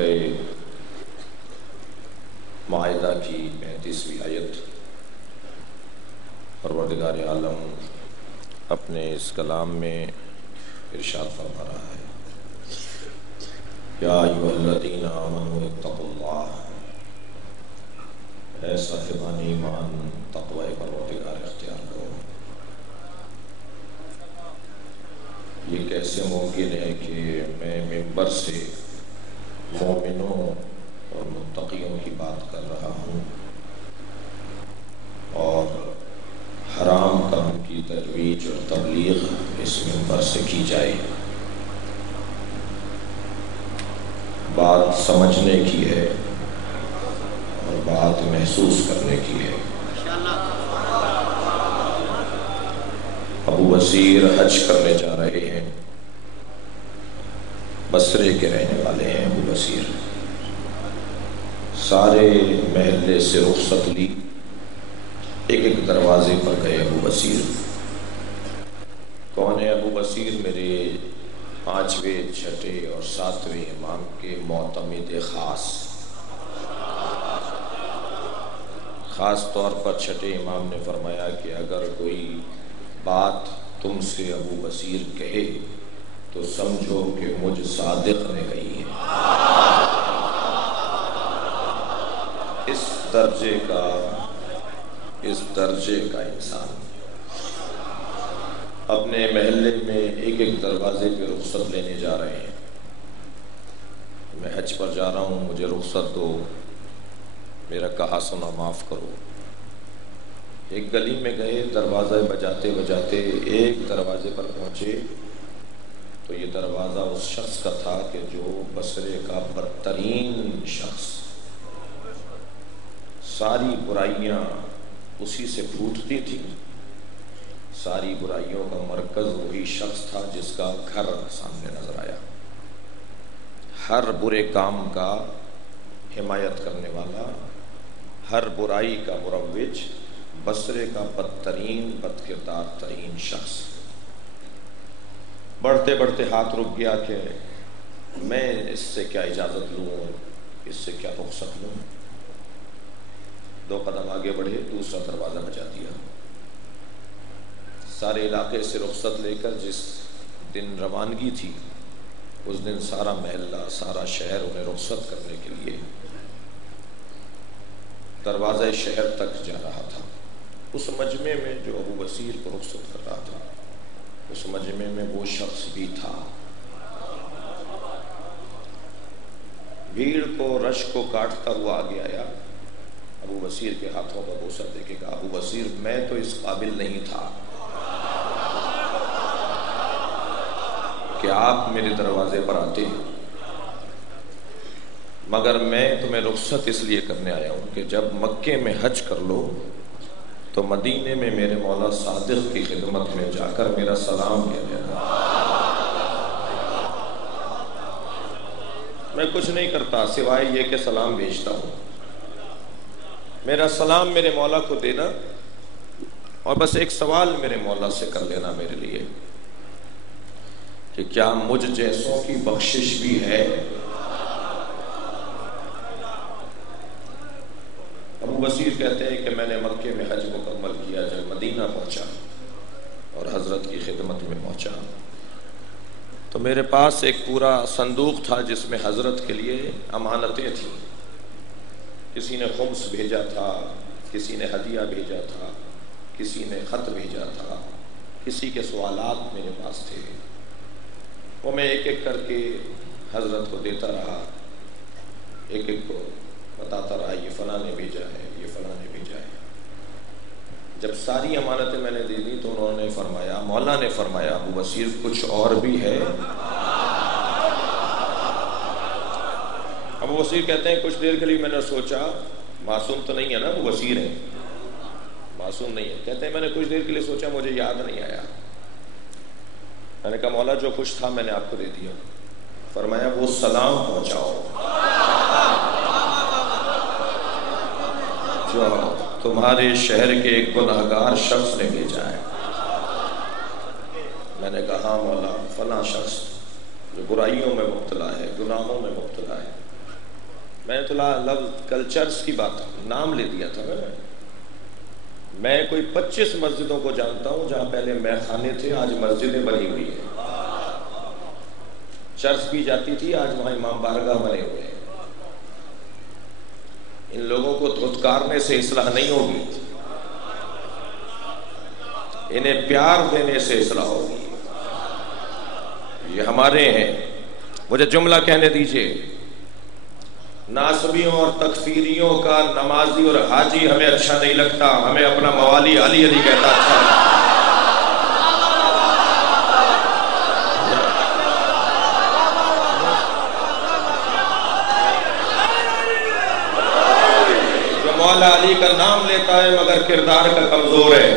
سورہ مائدہ کی 35ویں آیت پروردگار عالم اپنے اس کلام میں ارشاد فرما رہا ہے، یا ایھا الذین آمنوا اتقوا اللہ، اے صاحبان ایمان تقوی پروردگار اختیار کرو۔ یہ کیسے ممکن ہے کہ میں منبر سے مومنوں اور متقیوں کی بات کر رہا ہوں اور حرام کام کی ترویج اور تبلیغ اس منبر سے کی جائے؟ بات سمجھنے کی ہے اور بات محسوس کرنے کی ہے۔ ابو بصیر حج کرنے جا رہے ہیں، بصرے کے رہنے والے ہیں ابو بصیر۔ سارے محلے سے رخصت لی، ایک ایک دروازے پر گئے ابو بصیر۔ کون ہے ابو بصیر؟ میرے 5ویں، 6ٹھے اور 7ویں امام کے معتمد خاص طور پر 6ٹھے امام نے فرمایا کہ اگر کوئی بات تم سے ابو بصیر کہے تو سمجھو کہ مجھ صادق نے کہی ہے۔ اس درجے کا انسان اپنے محلے میں ایک ایک دروازے پہ رخصت لینے جا رہے ہیں۔ میں حج پر جا رہا ہوں، مجھے رخصت دو، میرا کہا سنا معاف کرو۔ ایک گلی میں گئے، دروازہ بجاتے بجاتے ایک دروازے پر پہنچے تو یہ دروازہ اس شخص کا تھا کہ جو بصرے کا بدترین شخص، ساری برائیاں اسی سے پھوٹتی تھیں، ساری برائیوں کا مرکز وہی شخص تھا جس کا گھر سامنے نظر آیا، ہر برے کام کا حمایت کرنے والا، ہر برائی کا مروج، بصرے کا بدترین بدکردار ترین شخص۔ بڑھتے بڑھتے ہاتھ رک گیا کہ میں اس سے کیا اجازت لوں، اس سے کیا رخصت لوں۔ 2 قدم آگے بڑھے، دوسرا دروازہ بجا دیا۔ سارے علاقے سے رخصت لے کر جس دن روانگی تھی، اس دن سارا محلہ، سارا شہر انہیں رخصت کرنے کے لیے دروازہ شہر تک جا رہا تھا۔ اس مجمع میں جو ابو بصیر کو رخصت کر رہا تھا، اس مجمع میں وہ شخص بھی تھا۔ بھیڑ کو، رش کو کاٹتا ہوا آگے آیا، ابو بصیر کے ہاتھوں کا بوسہ دے کے کہا، ابو بصیر میں تو اس قابل نہیں تھا کہ آپ میرے دروازے پر آتے، مگر میں تمہیں رخصت اس لیے کرنے آیا ہوں کہ جب مکے میں حج کر لو تو مدینے میں میرے مولا صادق کی خدمت میں جا کر میرا سلام کہہ دینا۔ میں کچھ نہیں کرتا سوائے یہ کہ سلام بھیجتا ہوں، میرا سلام میرے مولا کو دینا، اور بس ایک سوال میرے مولا سے کر لینا میرے لیے کہ کیا مجھ جیسوں کی بخشش بھی ہے؟ ابو بصیر کہتے ہیں کہ میں نے مکے میں حج مکمل کیا، جب مدینہ پہنچا اور حضرت کی خدمت میں پہنچا تو میرے پاس ایک پورا صندوق تھا جس میں حضرت کے لیے امانتیں تھیں۔ کسی نے خمس بھیجا تھا، کسی نے ہدیہ بھیجا تھا، کسی نے خط بھیجا تھا، کسی کے سوالات میرے پاس تھے، وہ میں ایک ایک کر کے حضرت کو دیتا رہا، ایک ایک کو بتاتا رہا یہ فلاں نے بھیجا ہے، یہ فلاں نے بھیجا ہے۔ جب ساری امانتیں میں نے دے دی تو انہوں نے فرمایا، مولا نے فرمایا، ابو بصیر کچھ اور بھی ہے؟ ابو بصیر کہتے ہیں کچھ دیر کے لیے میں نے سوچا، معصوم تو نہیں ہے نا، ابو بصیر ہے، معصوم نہیں ہے۔ کہتے ہیں میں نے کچھ دیر کے لیے سوچا، مجھے یاد نہیں آیا۔ میں نے کہا مولا جو کچھ تھا میں نے آپ کو دے دیا۔ فرمایا وہ سلام پہنچاؤ جو تمہارے شہر کے ایک گنہگار شخص نے بھیجا ہے۔ میں نے کہا مولا فلاں شخص جو برائیوں میں مبتلا ہے، گناہوں میں مبتلا ہے، میں تو لفظ کلچرز کی بات نام لے دیا تھا میں کوئی 25 مسجدوں کو جانتا ہوں جہاں پہلے مے خانے تھے، آج مسجدیں بنی ہوئی ہیں، چرچ بھی جاتی تھی، آج وہاں امام بارگاہ بنے ہوئے ہیں۔ ان لوگوں کو دھتکارنے سے اصلاح نہیں ہوگی، انہیں پیار دینے سے اصلاح ہوگی۔ یہ ہمارے ہیں۔ مجھے جملہ کہنے دیجئے، ناسبیوں اور تکفیریوں کا نمازی اور حاجی ہمیں اچھا نہیں لگتا، ہمیں اپنا موالی علی علی کہتا اچھا لگتا۔ جو مولا علی کا نام لیتا ہے مگر کردار کا کمزور ہے،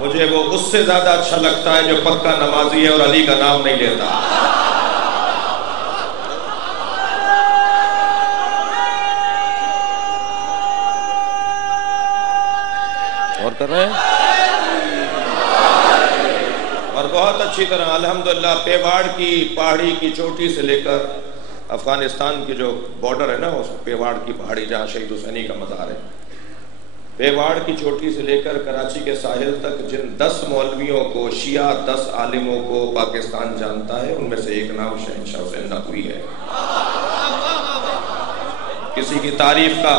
مجھے وہ اس سے زیادہ اچھا لگتا ہے جو پکا نمازی ہے اور علی کا نام نہیں لیتا۔ اور کر رہے ہیں اور بہت اچھی طرح الحمدللہ پیواڑ کی پہاڑی کی چوٹی سے لے کر افغانستان کی جو بارڈر ہے نا، اس پیواڑ کی پہاڑی جہاں شہید حسینی کا مزار ہے، پیواڑ کی چوٹی سے لے کر کراچی کے ساحل تک جن 10 مولویوں کو شیعہ 10 عالموں کو پاکستان جانتا ہے، ان میں سے ایک نام شہنشاہ حسین نقوی ہے۔ کسی کی تعریف کا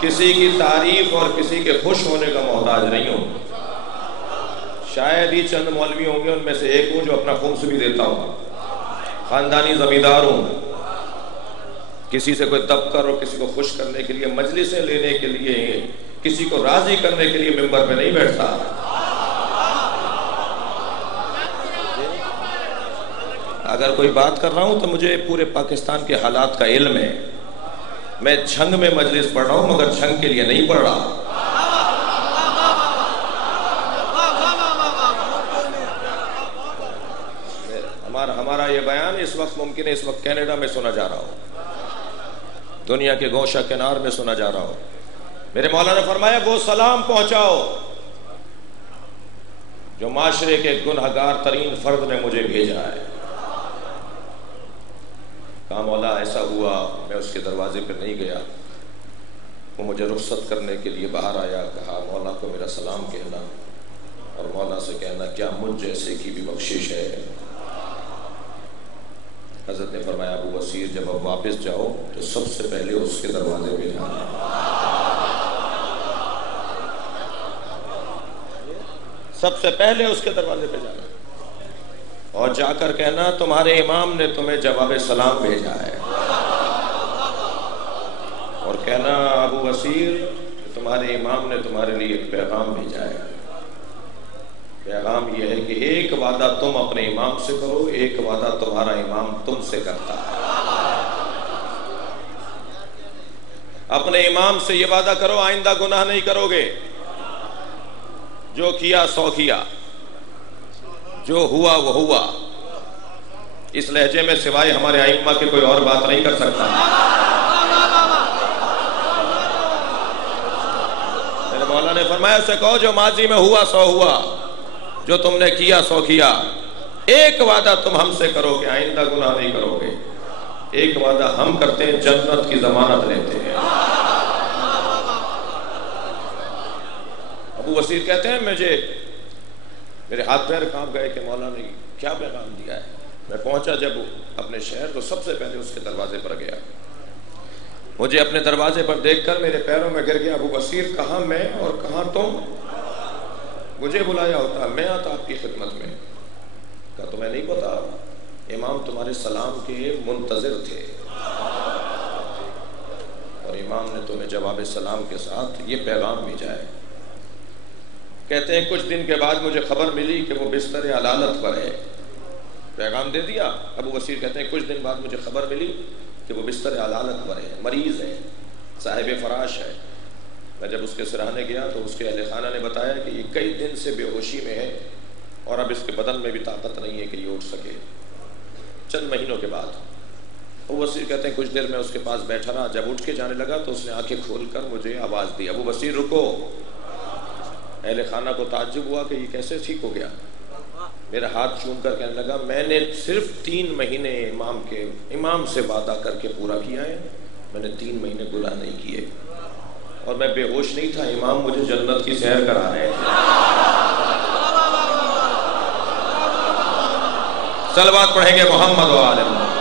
کسی کی تعریف اور کسی کے خوش ہونے کا محتاج نہیں ہوں، شاید ہی چند مولوی ہوں گے ان میں سے ایک ہوں جو اپنا خمس بھی دیتا ہوں، خاندانی زمیندار ہوں، کسی سے کوئی دب کر اور کسی کو خوش کرنے کے لیے مجلسیں لینے کے لیے کسی کو راضی کرنے کے لیے ممبر پہ نہیں بیٹھتا۔ اگر کوئی بات کر رہا ہوں تو مجھے پورے پاکستان کے حالات کا علم ہے، میں جھنگ میں مجلس پڑھ رہا ہوں مگر جھنگ کے لیے نہیں پڑھ رہا۔ ہمارا یہ بیان اس وقت ممکن ہے اس وقت کینیڈا میں سنا جا رہا ہو، دنیا کے گوشہ کنار میں سنا جا رہا ہو۔ میرے مولا نے فرمایا وہ سلام پہنچاؤ جو معاشرے کے گنہگار ترین فرد نے مجھے بھیجا ہے۔ کہا مولا ایسا ہوا، میں اس کے دروازے پر نہیں گیا، وہ مجھے رخصت کرنے کے لیے باہر آیا، کہا مولا کو میرا سلام کہنا اور مولا سے کہنا کیا مجھ جیسے کی بھی بخشش ہے۔ حضرت نے فرمایا ابو بصیر جب اب واپس جاؤ تو سب سے پہلے اس کے دروازے پہ جانا، سب سے پہلے اس کے دروازے پہ جانا اور جا کر کہنا تمہارے امام نے تمہیں جواب سلام بھیجا ہے، اور کہنا ابو بصیر تمہارے امام نے تمہارے لیے ایک پیغام بھیجا ہے۔ پیغام یہ ہے کہ ایک وعدہ تم اپنے امام سے کرو، ایک وعدہ تمہارا امام تم سے کرتا ہے۔ اپنے امام سے یہ وعدہ کرو آئندہ گناہ نہیں کرو گے، جو کیا سو کیا، جو ہوا وہ ہوا۔ اس لہجے میں سوائے ہمارے ائمہ کے کوئی اور بات نہیں کر سکتا۔ میرے مولا نے فرمایا اسے کہو جو ماضی میں ہوا سو ہوا، جو تم نے کیا سو کیا، ایک وعدہ تم ہم سے کرو کہ آئندہ گناہ نہیں کرو گے، ایک وعدہ ہم کرتے ہیں جنت کی ضمانت لیتے ہیں۔ ابو بصیر کہتے ہیں میرے ہاتھ پیر کانپ گئے کہ مولا نے کیا پیغام دیا ہے۔ میں پہنچا جب اپنے شہر تو سب سے پہلے اس کے دروازے پر گیا، مجھے اپنے دروازے پر دیکھ کر میرے پیروں میں گر گیا ابو بصیر کہاں میں اور کہاں تم، مجھے بلایا ہوتا میں آتا آپ کی خدمت میں۔ کہا تمہیں نہیں پتا امام تمہارے سلام کے منتظر تھے اور امام نے تمہیں جواب سلام کے ساتھ یہ پیغام بھیجا ہے۔ کہتے ہیں کچھ دن کے بعد مجھے خبر ملی کہ وہ بستر علالت پر ہے، پیغام دے دیا۔ ابو بصیر کہتے ہیں کچھ دن بعد مجھے خبر ملی کہ وہ بستر علالت پر ہے، مریض ہے، صاحب فراش ہے۔ میں جب اس کے سراہنے گیا تو اس کے اہل خانہ نے بتایا کہ یہ کئی دن سے بے ہوشی میں ہے اور اب اس کے بدن میں بھی طاقت نہیں ہے کہ یہ اٹھ سکے۔ چند مہینوں کے بعد ابو بصیر کہتے ہیں کچھ دیر میں اس کے پاس بیٹھا رہا، جب اٹھ کے جانے لگا تو اس نے آنکھیں کھول کر مجھے آواز دی ابو بصیر رکو۔ اہل خانہ کو تعجب ہوا کہ یہ کیسے ٹھیک ہو گیا۔ میرا ہاتھ چوم کر کہنے لگا میں نے صرف 3 مہینے امام سے وعدہ کر کے پورا کیا ہے، میں نے 3 مہینے گناہ نہیں کیے، اور میں بے ہوش نہیں تھا، امام مجھے جنت کی سیر کرا رہے تھے۔ صلوات پڑھیں گے محمد و آل محمد۔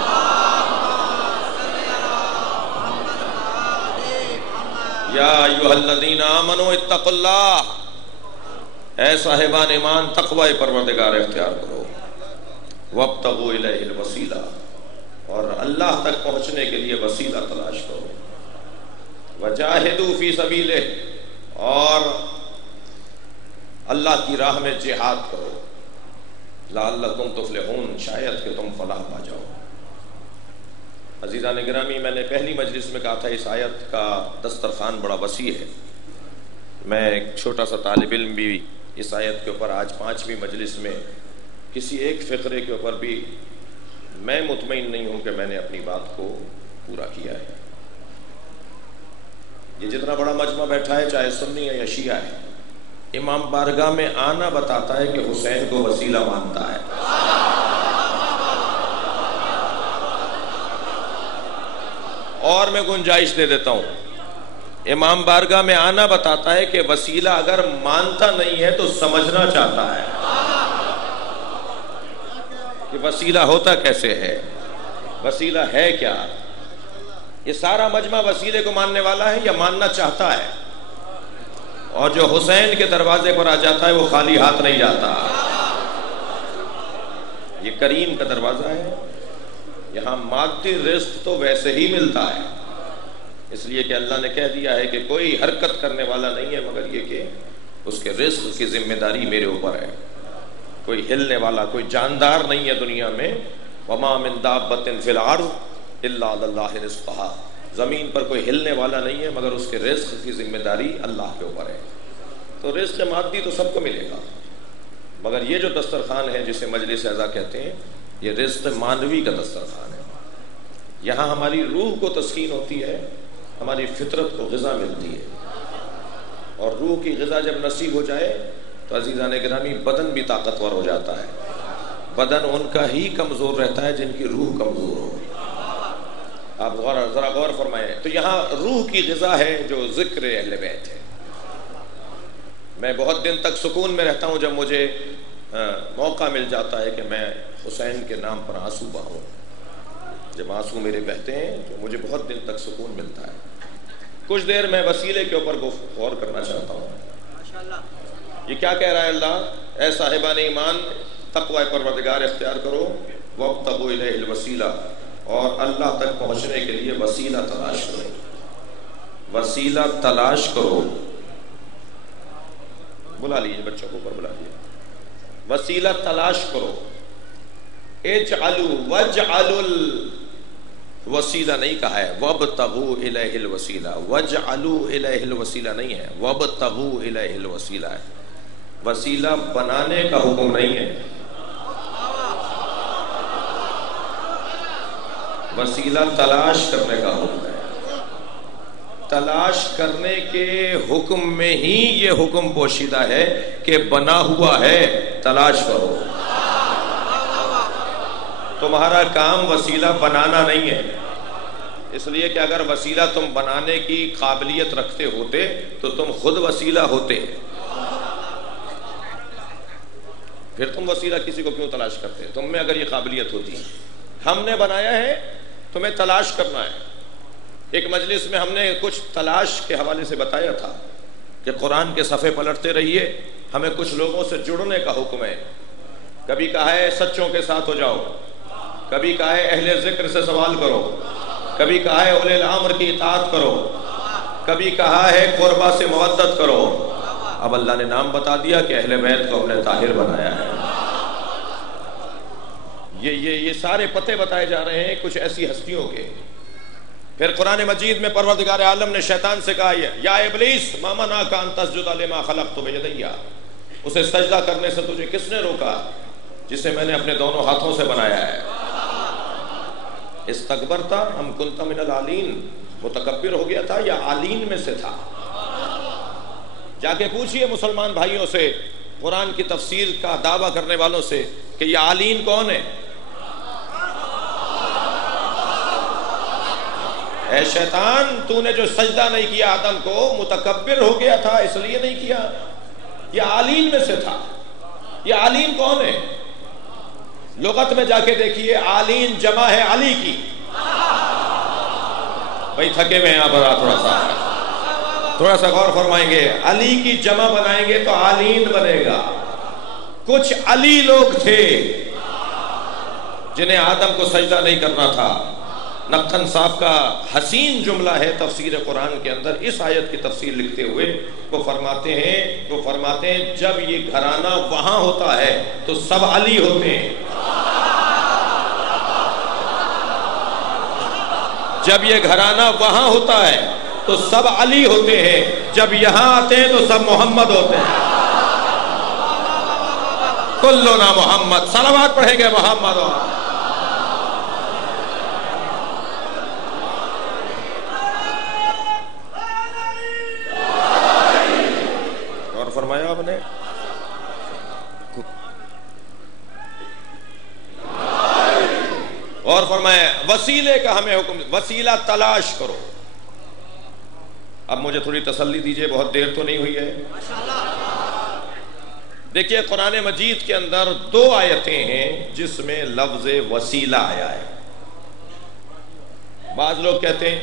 یا ایھا الذین آمنوا اتقوا اللہ، اے صاحبان ایمان تقوی پروردگار اختیار کرو، وابتغوا الیہ الوسیلہ، اور اللہ تک پہنچنے کے لیے وسیلہ تلاش کرو، وجاہدوا فی سبیلہ، اور اللہ کی راہ میں جہاد کرو، لعلکم تفلحون، شاید کہ تم فلاح پا جاؤ۔ عزیزان گرامی، میں نے پہلی مجلس میں کہا تھا اس آیت کا دسترخوان بڑا وسیع ہے، میں ایک چھوٹا سا طالب علم بھی اس آیت کے اوپر آج 5ویں مجلس میں کسی ایک فقرے کے اوپر بھی میں مطمئن نہیں ہوں کہ میں نے اپنی بات کو پورا کیا ہے۔ یہ جتنا بڑا مجمع بیٹھا ہے، چاہے سنی ہے یا شیعہ ہے، امام بارگاہ میں آنا بتاتا ہے کہ حسین کو وسیلہ مانتا ہے۔ اور میں گنجائش دے دیتا ہوں، امام بارگاہ میں آنا بتاتا ہے کہ وسیلہ اگر مانتا نہیں ہے تو سمجھنا چاہتا ہے کہ وسیلہ ہوتا کیسے ہے، وسیلہ ہے کیا۔ یہ سارا مجمع وسیلے کو ماننے والا ہے یا ماننا چاہتا ہے؟ اور جو حسین کے دروازے پر آ جاتا ہے وہ خالی ہاتھ نہیں جاتا۔ یہ کریم کا دروازہ ہے، یہاں مادی رزق تو ویسے ہی ملتا ہے، اس لیے کہ اللہ نے کہہ دیا ہے کہ کوئی حرکت کرنے والا نہیں ہے مگر یہ کہ اس کے رزق کی ذمہ داری میرے اوپر ہے۔ کوئی ہلنے والا، کوئی جاندار نہیں ہے دنیا میں، وما من دابۃ فی الارض الا علی اللہ رزقھا، زمین پر کوئی ہلنے والا نہیں ہے مگر اس کے رزق کی ذمہ داری اللہ کے اوپر ہے۔ تو رزق مادی تو سب کو ملے گا، مگر یہ جو دسترخوان ہے جسے مجلس اعزا کہتے ہیں، یہ رزق مانوی کا دسترخوان ہے۔ یہاں ہماری روح کو تسکین ہوتی ہے، ہماری فطرت کو غذا ملتی ہے، اور روح کی غذا جب نصیب ہو جائے تو عزیزان گرامی بدن بھی طاقتور ہو جاتا ہے۔ بدن ان کا ہی کمزور رہتا ہے جن کی روح کمزور ہو۔ آپ ذرا غور فرمائیں، تو یہاں روح کی غذا ہے جو ذکر اہل بیت ہے۔ میں بہت دن تک سکون میں رہتا ہوں جب مجھے موقع مل جاتا ہے کہ میں حسین کے نام پر آنسو بہاؤں۔ جب آنسو میرے بہتے ہیں تو مجھے بہت دن تک سکون ملتا ہے۔ کچھ دیر میں وسیلے کے اوپر غور کرنا چاہتا ہوں۔ یہ کیا کہہ رہا ہے اللہ؟ اے صاحبان ایمان تقوی پروردگار اختیار کرو، وابتغوا الیہ الوسیلہ، اور اللہ تک پہنچنے کے لیے وسیلہ تلاش کرو، وسیلہ تلاش کرو۔ بلا لیجیے بچوں کو اوپر بلا لیجیے، وسیلہ تلاش کرو۔ اجعلوا واجعلوا الوسیلہ نہیں کہا ہے، وابتغوا الیہ الوسیلہ، واجعلوا الیہ الوسیلہ نہیں ہے، وابتغوا الیہ الوسیلہ ہے۔ وسیلہ بنانے کا حکم نہیں ہے، وسیلہ تلاش کرنے کا حکم ہے۔ تلاش کرنے کے حکم میں ہی یہ حکم پوشیدہ ہے کہ بنا ہوا ہے، تلاش کرو۔ تمہارا کام وسیلہ بنانا نہیں ہے، اس لیے کہ اگر وسیلہ تم بنانے کی قابلیت رکھتے ہوتے تو تم خود وسیلہ ہوتے، پھر تم وسیلہ کسی کو کیوں تلاش کرتے؟ تم میں اگر یہ قابلیت ہوتی، ہم نے بنایا ہے، تمہیں تلاش کرنا ہے۔ ایک مجلس میں ہم نے کچھ تلاش کے حوالے سے بتایا تھا کہ قرآن کے صفحے پلٹتے رہیے، ہمیں کچھ لوگوں سے جڑنے کا حکم ہے۔ کبھی کہا ہے سچوں کے ساتھ ہو جاؤ، کبھی کہا ہے اہل ذکر سے سوال کرو، کبھی کہا ہے اولی الامر کی اطاعت کرو، کبھی کہا ہے قربا سے مودت کرو۔ اب اللہ نے نام بتا دیا کہ اہل بیت کو ہم نے طاہر بنایا ہے۔ یہ سارے پتے بتائے جا رہے ہیں کچھ ایسی ہستیوں کے۔ پھر قرآن مجید میں پروردگار عالم نے شیطان سے کہا یا ابلیس ما منعک ان تسجد لما خلقت بیدی، اسے سجدہ کرنے سے تجھے کس نے روکا جسے میں نے اپنے دونوں ہاتھوں سے بنایا ہے؟ استکبرت ام کنت من العالین، متکبر ہو گیا تھا یا عالین میں سے تھا؟ جا کے پوچھئے مسلمان بھائیوں سے قرآن کی تفسیر کا دعویٰ کرنے والوں سے کہ یہ عالین کون ہے؟ اے شیطان، تو نے جو سجدہ نہیں کیا آدم کو، متکبر ہو گیا تھا اس لیے نہیں کیا، یہ عالین میں سے تھا۔ یہ عالین کون ہے؟ لغت میں جا کے دیکھیے، عالین جمع ہے علی کی۔ بھائی تھکے ہوئے ہیں یہاں پر، تھوڑا سا غور فرمائیں گے۔ علی کی جمع بنائیں گے تو عالین بنے گا۔ کچھ علی لوگ تھے جنہیں آدم کو سجدہ نہیں کرنا تھا۔ نقطن صاحب کا حسین جملہ ہے تفسیر قرآن کے اندر، اس آیت کی تفسیر لکھتے ہوئے وہ فرماتے ہیں جب یہ گھرانہ وہاں ہوتا ہے تو سب علی ہوتے ہیں، جب یہ گھرانہ وہاں ہوتا ہے تو سب علی ہوتے ہیں، جب یہاں آتے ہیں تو سب محمد ہوتے ہیں۔ کلنا محمد، صلوات پڑھیں گے محمد۔ اور فرمایا آپ نے وسیلے کا ہمیں حکم، وسیلہ تلاش کرو۔ اب مجھے تھوڑی تسلی دیجئے، بہت دیر تو نہیں ہوئی ہے؟ دیکھیے قرآن مجید کے اندر 2 آیتیں ہیں جس میں لفظ وسیلہ آیا ہے۔ بعض لوگ کہتے ہیں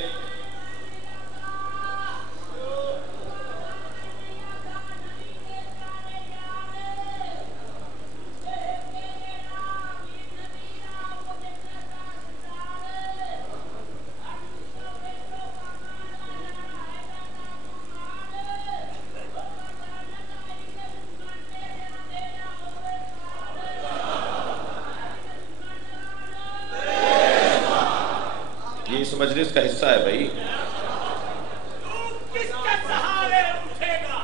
اس مجلس کا حصہ ہے بھائی۔ کس کے سہارے اٹھے گا؟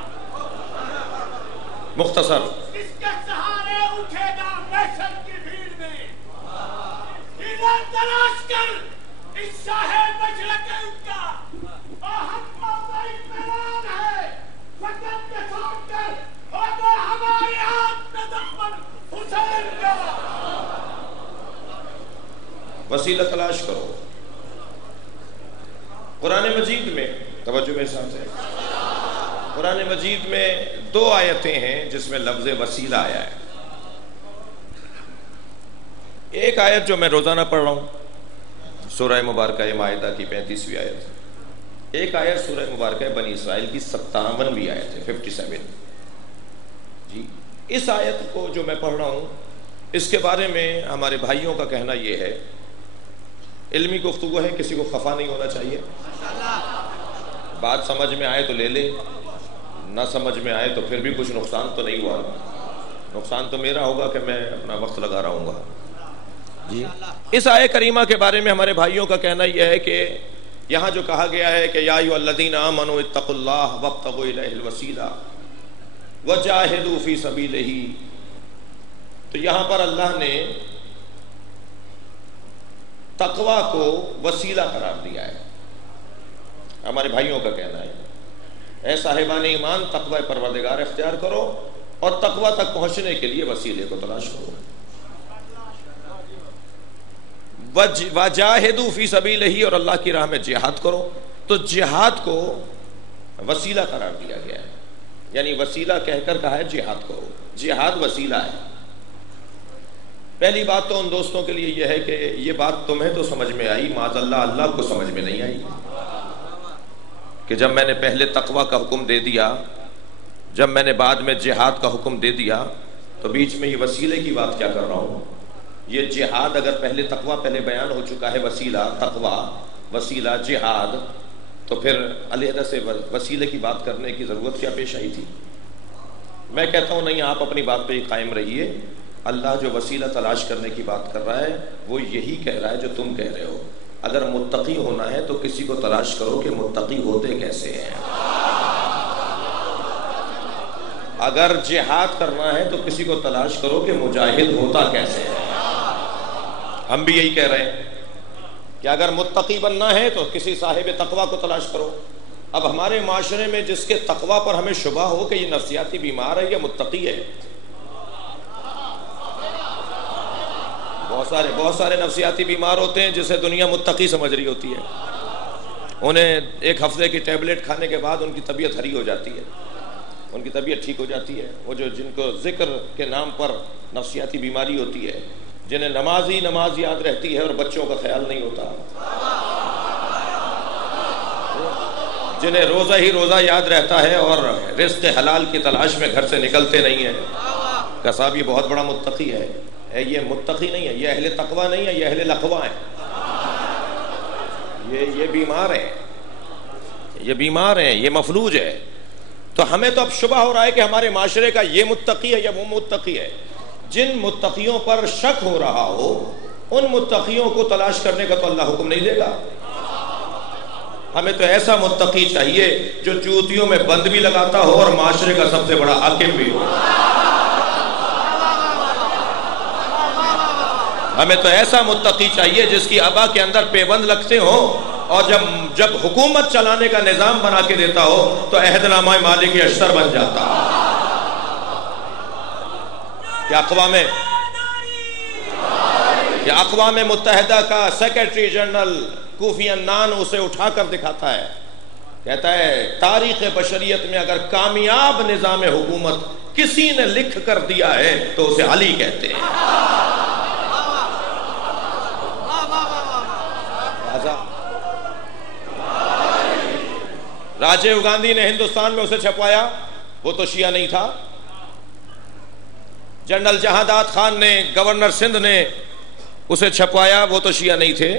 مختصر، کس کے سہارے اٹھے گا محشر کی بھیڑ میں؟ ہیرا تلاش کر اس شاہ مشرق کا، ہم کا اطمینان ہے فقط کے ساتھ کر ہوگا ہمارے ہاتھ میں دشمن حسین کا۔ وسیلہ تلاش کرو۔ قرآن مجید میں توجہ میرے ساتھ ہے، قرآن مجید میں 2 آیتیں ہیں جس میں لفظ وسیلہ آیا ہے۔ ایک آیت جو میں روزانہ پڑھ رہا ہوں سورہ مبارکہ مائدہ کی 35ویں آیت، ایک آیت سورہ مبارکہ بنی اسرائیل کی 57ویں آیت ہے، 57 جی۔ اس آیت کو جو میں پڑھ رہا ہوں اس کے بارے میں ہمارے بھائیوں کا کہنا یہ ہے، علمی گفتگو ہے، کسی کو خفا نہیں ہونا چاہیے، بات سمجھ میں آئے تو لے لے، نہ سمجھ میں آئے تو پھر بھی کچھ نقصان تو نہیں ہوا، نقصان تو میرا ہوگا کہ میں اپنا وقت لگا رہا ہوں گا جی۔ اس آیت کریمہ کے بارے میں ہمارے بھائیوں کا کہنا یہ ہے کہ یہاں جو کہا گیا ہے کہ یا ایھا الذین آمنوا اتقوا اللہ وابتغوا الیہ الوسیلہ وجاہدوا فی سبیلہ، تو یہاں پر اللہ نے تقوی کو وسیلہ قرار دیا ہے۔ ہمارے بھائیوں کا کہنا ہے اے صاحبان ایمان تقوی پروردگار اختیار کرو اور تقوی تک پہنچنے کے لیے وسیلے کو تلاش کرو۔ وجاہدوا فی سبیلہ، اور اللہ کی راہ میں جہاد کرو، تو جہاد کو وسیلہ قرار دیا گیا ہے، یعنی وسیلہ کہہ کر کہا ہے جہاد کرو، جہاد وسیلہ ہے۔ پہلی بات تو ان دوستوں کے لیے یہ ہے کہ یہ بات تمہیں تو سمجھ میں آئی، معاذ اللہ اللہ کو سمجھ میں نہیں آئی کہ جب میں نے پہلے تقوی کا حکم دے دیا، جب میں نے بعد میں جہاد کا حکم دے دیا، تو بیچ میں یہ وسیلے کی بات کیا کر رہا ہوں؟ یہ جہاد اگر پہلے تقوی پہلے بیان ہو چکا ہے، وسیلہ تقوی، وسیلہ جہاد، تو پھر علیحدہ سے وسیلے کی بات کرنے کی ضرورت کیا پیش آئی تھی؟ میں کہتا ہوں نہیں، آپ اپنی بات پہ ہی قائم رہیے۔ اللہ جو وسیلہ تلاش کرنے کی بات کر رہا ہے وہ یہی کہہ رہا ہے جو تم کہہ رہے ہو۔ اگر متقی ہونا ہے تو کسی کو تلاش کرو کہ متقی ہوتے کیسے ہیں، اگر جہاد کرنا ہے تو کسی کو تلاش کرو کہ مجاہد ہوتا کیسے ہے۔ ہم بھی یہی کہہ رہے ہیں کہ اگر متقی بننا ہے تو کسی صاحب تقوی کو تلاش کرو، اب ہمارے معاشرے میں جس کے تقوی پر ہمیں شبہ ہو کہ یہ نفسیاتی بیمار ہے یا متقی ہے، بہت سارے نفسیاتی بیمار ہوتے ہیں جسے دنیا متقی سمجھ رہی ہوتی ہے، انہیں ایک ہفتے کی ٹیبلٹ کھانے کے بعد ان کی طبیعت ہری ہو جاتی ہے، ان کی طبیعت ٹھیک ہو جاتی ہے۔ وہ جن کو ذکر کے نام پر نفسیاتی بیماری ہوتی ہے، جنہیں نماز یاد رہتی ہے اور بچوں کا خیال نہیں ہوتا، جنہیں روزہ ہی روزہ یاد رہتا ہے اور رزق حلال کی تلاش میں گھر سے نکلتے نہیں ہیں، کہ صاحب یہ بہت بڑا متقی ہے، یہ متقی نہیں ہے، یہ اہل تقوی نہیں ہے، یہ اہل لقوہ ہے، یہ بیمار ہیں، یہ بیمار ہیں، یہ مفلوج ہے۔ تو ہمیں تو اب شبہ ہو رہا ہے کہ ہمارے معاشرے کا یہ متقی ہے یا وہ متقی ہے۔ جن متقیوں پر شک ہو رہا ہو ان متقیوں کو تلاش کرنے کا تو اللہ حکم نہیں دے گا۔ ہمیں تو ایسا متقی چاہیے جو جوتیوں میں بند بھی لگاتا ہو اور معاشرے کا سب سے بڑا حاکم بھی ہو۔ ہمیں تو ایسا متقی چاہیے جس کی ابا کے اندر پیبند لگتے ہوں، اور جب حکومت چلانے کا نظام بنا کے دیتا ہو تو عہد نامہ مالک اشتر بن جاتا۔ کہ اقوام متحدہ کا سیکرٹری جنرل کوفی عنان اسے اٹھا کر دکھاتا ہے، کہتا ہے تاریخ بشریت میں اگر کامیاب نظام حکومت کسی نے لکھ کر دیا ہے تو اسے علی کہتے ہیں۔ راجیو گاندھی نے ہندوستان میں اسے چھپوایا، وہ تو شیعہ نہیں تھا۔ جنرل جہادات خان نے، گورنر سندھ نے اسے چھپوایا، وہ تو شیعہ نہیں تھے۔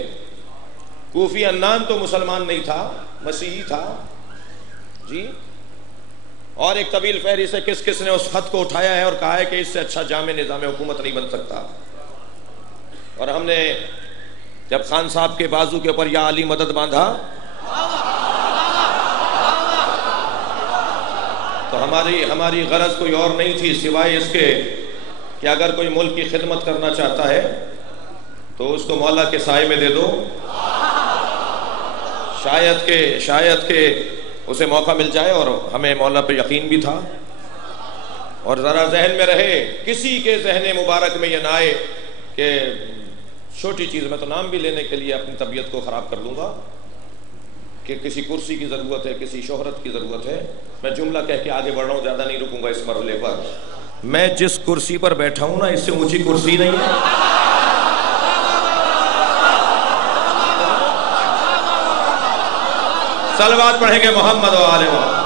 کوفی عنان تو مسلمان نہیں تھا، مسیحی تھا جی۔ اور ایک طویل فہرست ہے کس کس نے اس خط کو اٹھایا ہے اور کہا ہے کہ اس سے اچھا جامع نظام حکومت نہیں بن سکتا۔ اور ہم نے جب خان صاحب کے بازو کے اوپر یا علی مدد باندھا تو ہماری غرض کوئی اور نہیں تھی سوائے اس کے کہ اگر کوئی ملک کی خدمت کرنا چاہتا ہے تو اس کو مولا کے سائے میں دے دو، شاید کہ اسے موقع مل جائے۔ اور ہمیں مولا پہ یقین بھی تھا، اور ذرا ذہن میں رہے، کسی کے ذہن مبارک میں یہ نہ آئے کہ چھوٹی چیز میں تو نام بھی لینے کے لیے اپنی طبیعت کو خراب کر لوں گا کہ کسی کرسی کی ضرورت ہے، کسی شہرت کی ضرورت ہے۔ میں جملہ کہہ کے آگے بڑھ رہا ہوں، زیادہ نہیں رکوں گا اس مرحلے پر۔ میں جس کرسی پر بیٹھا ہوں نا، اس سے اونچی کرسی نہیں ہے۔ صلوات پڑھیں گے محمد و آل محمد۔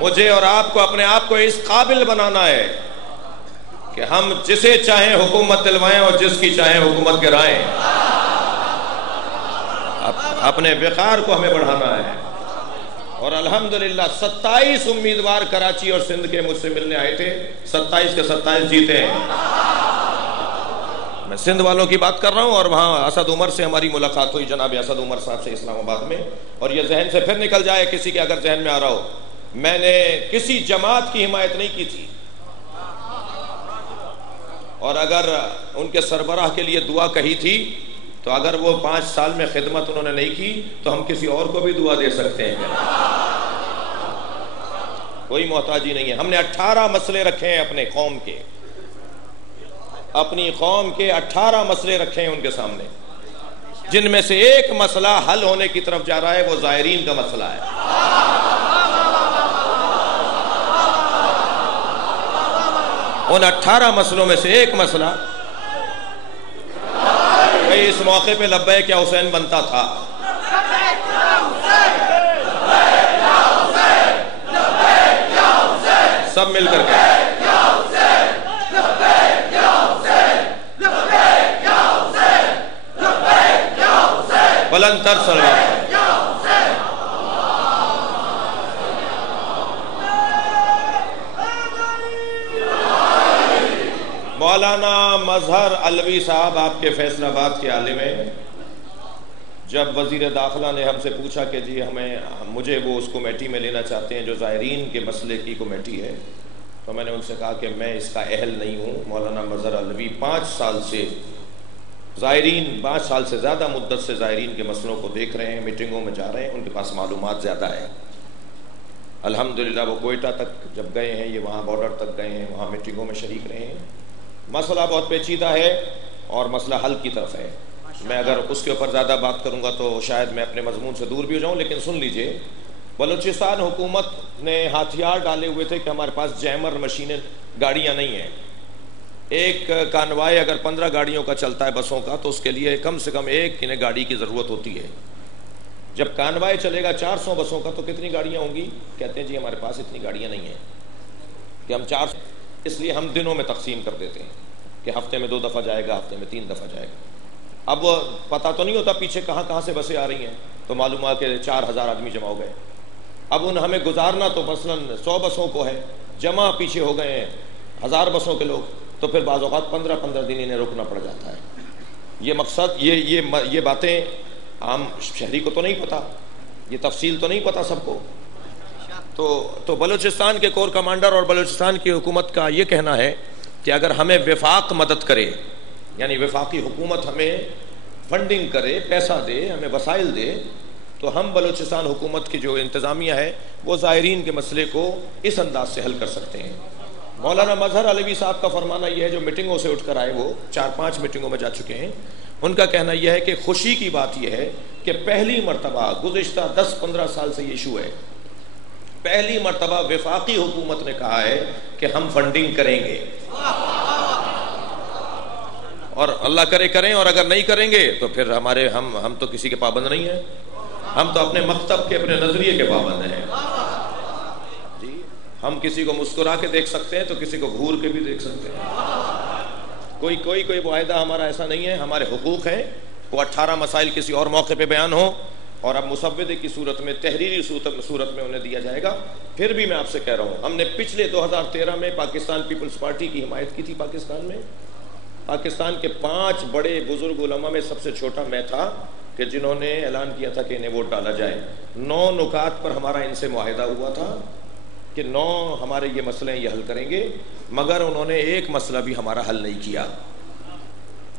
مجھے اور آپ کو اپنے آپ کو اس قابل بنانا ہے کہ ہم جسے چاہیں حکومت دلوائیں اور جس کی چاہیں حکومت گرائیں۔ اپنے وقار کو ہمیں بڑھانا ہے۔ اور الحمدللہ 27 امیدوار کراچی اور سندھ کے مجھ سے ملنے آئے تھے، 27 کے 27 جیتے ہیں۔ میں سندھ والوں کی بات کر رہا ہوں، اور وہاں اسد عمر سے ہماری ملاقات ہوئی، جناب اسد عمر صاحب سے اسلام آباد میں۔ اور یہ ذہن سے پھر نکل جائے کسی کے اگر ذہن میں آ رہا ہو، میں نے کسی جماعت کی حمایت نہیں کی تھی، اور اگر ان کے سربراہ کے لیے دعا کہی تھی تو اگر وہ 5 سال میں خدمت انہوں نے نہیں کی تو ہم کسی اور کو بھی دعا دے سکتے ہیں، کوئی محتاجی نہیں ہے۔ ہم نے 18 مسئلے رکھے ہیں اپنے قوم کے، اپنی قوم کے 18 مسئلے رکھے ہیں ان کے سامنے، جن میں سے ایک مسئلہ حل ہونے کی طرف جا رہا ہے، وہ زائرین کا مسئلہ ہے۔ ان 18 مسئلوں میں سے ایک مسئلہ، بھئی اس موقع پہ لبیک کیا حسین بنتا تھا؟ سب مل کر کے بلند تر سلوات۔ مولانا مظہر علوی صاحب آپ کے فیصل آباد کے عالم ہیں، جب وزیر داخلہ نے ہم سے پوچھا کہ جی مجھے وہ اس کمیٹی میں لینا چاہتے ہیں جو زائرین کے مسئلے کی کمیٹی ہے، تو میں نے ان سے کہا کہ میں اس کا اہل نہیں ہوں۔ مولانا مظہر علوی 5 سال سے زائرین 5 سال سے زیادہ مدت سے زائرین کے مسئلوں کو دیکھ رہے ہیں، میٹنگوں میں جا رہے ہیں، ان کے پاس معلومات زیادہ ہے۔ الحمدللہ وہ کوئٹہ تک جب گئے ہیں، یہ وہاں بارڈر تک گئے ہیں، وہاں میٹنگوں میں شریک رہے ہیں۔ مسئلہ بہت پیچیدہ ہے اور مسئلہ حل کی طرف ہے۔ میں اگر اس کے اوپر زیادہ بات کروں گا تو شاید میں اپنے مضمون سے دور بھی ہو جاؤں، لیکن سن لیجئے، بلوچستان حکومت نے ہتھیار ڈالے ہوئے تھے کہ ہمارے پاس جیمر مشینیں، گاڑیاں نہیں ہیں۔ ایک کانوائے اگر 15 گاڑیوں کا چلتا ہے بسوں کا تو اس کے لیے کم سے کم ایک گاڑی کی ضرورت ہوتی ہے۔ جب کانوائے چلے گا 400 بسوں کا تو کتنی گاڑیاں ہوں گی؟ کہتے ہیں جی ہمارے پاس اتنی گاڑیاں نہیں ہیں کہ ہم 400، اس لیے ہم دنوں میں تقسیم کر دیتے ہیں کہ ہفتے میں 2 دفعہ جائے گا، ہفتے میں 3 دفعہ جائے گا۔ اب پتہ تو نہیں ہوتا پیچھے کہاں کہاں سے بسیں آ رہی ہیں، تو معلوم ہے کہ 4000 آدمی جمع ہو گئے۔ اب ہمیں گزارنا تو مثلاً 100 بسوں کو ہے، جمع پیچھے ہو گئے ہیں 1000 بسوں کے لوگ، تو پھر بعض اوقات 15 دن انہیں رکنا پڑ جاتا ہے۔ یہ مقصد یہ باتیں عام شہری کو تو نہیں پتہ، یہ تفصیل تو نہیں پتہ سب کو۔ تو بلوچستان کے کور کمانڈر اور بلوچستان کی حکومت کا یہ کہنا ہے کہ اگر ہمیں وفاق مدد کرے، یعنی وفاقی حکومت ہمیں فنڈنگ کرے، پیسہ دے، ہمیں وسائل دے، تو ہم بلوچستان حکومت کی جو انتظامیہ ہے وہ زائرین کے مسئلے کو اس انداز سے حل کر سکتے ہیں۔ مولانا مظہر علوی صاحب کا فرمانا یہ ہے، جو میٹنگوں سے اٹھ کر آئے، وہ 4-5 میٹنگوں میں جا چکے ہیں، ان کا کہنا یہ ہے کہ خوشی کی بات یہ ہے کہ پہلی مرتبہ گزشتہ 10-15 سال سے یہ ایشو ہے، پہلی مرتبہ وفاقی حکومت نے کہا ہے کہ ہم فنڈنگ کریں گے، اور اللہ کرے کریں، اور اگر نہیں کریں گے تو پھر ہم تو کسی کے پابند نہیں ہیں، ہم تو اپنے مکتب کے، اپنے نظریے کے پابند ہیں جی۔ ہم کسی کو مسکرا کے دیکھ سکتے ہیں تو کسی کو گھور کے بھی دیکھ سکتے ہیں، کوئی معاہدہ ہمارا ایسا نہیں ہے۔ ہمارے حقوق ہیں، وہ 18 مسائل کسی اور موقع پہ بیان ہوں اور اب مسودے کی صورت میں، تحریری صورت میں انہیں دیا جائے گا۔ پھر بھی میں آپ سے کہہ رہا ہوں، ہم نے پچھلے 2013 میں پاکستان پیپلز پارٹی کی حمایت کی تھی پاکستان میں۔ پاکستان کے 5 بڑے بزرگ علماء میں سب سے چھوٹا میں تھا کہ جنہوں نے اعلان کیا تھا کہ انہیں ووٹ ڈالا جائے۔ 9 نکات پر ہمارا ان سے معاہدہ ہوا تھا کہ 9 ہمارے یہ مسئلے یہ حل کریں گے، مگر انہوں نے ایک مسئلہ بھی ہمارا حل نہیں کیا۔